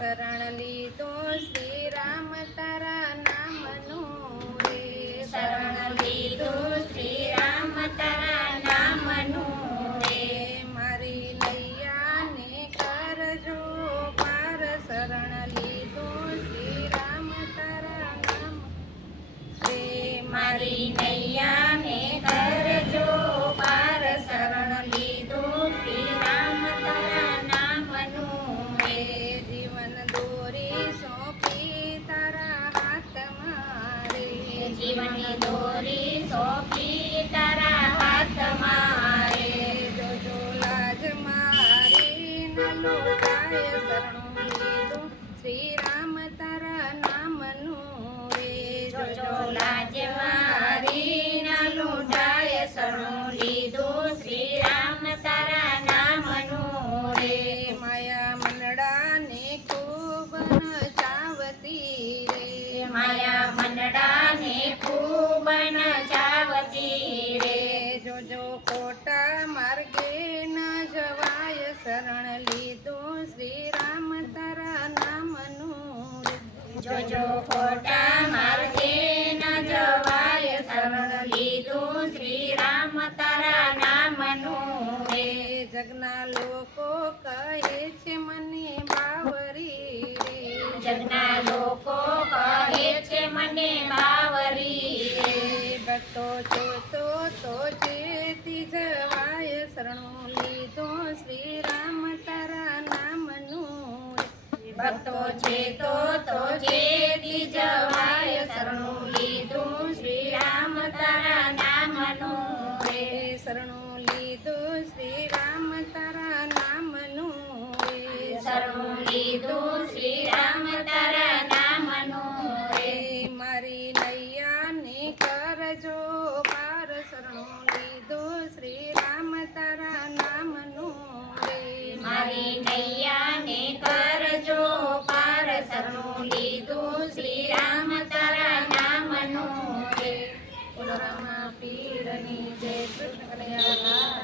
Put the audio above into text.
શરણ લીધો શ્રી જીવનની દોરી સોંપી તારા હાથમાં રે. જોજો લાજ મારી ન લોકાય શરણું લીધું. શ્રી રામ તારા નામનું રે. જોજો લાજ મારી ના લૂંટાય શરણું લીધું. શ્રી રામ તારા નામનું રે. માયા મંડળાને ખૂબ રે. માયા શરણ લીધો શ્રી રામ તારા નામનું રે. જોજો ખોટા માર્ગે ન જવાય શરણ લીધું શ્રી રામ તારા નામનું રે જગના લોકો કહે છે મને બાવરી રે. જગના લોકો કહે છે મને બાવરી રે. ભક્તો જોતો તો જેતી જવાય શરણો લીધો શ્રી ભક્તો છે તો તો છે જવાય શરણું લીધું શ્રી રામ તારા નામનું. રે શરણું લીધું શ્રી રામ તારા નામનું. રે શરણું લીધું શ્રી રામ તારા નામનું. રે મારી નૈયાને કરજો પાર. શરણું લીધું શ્રી રામ તારા નામનું. Adam, Eve,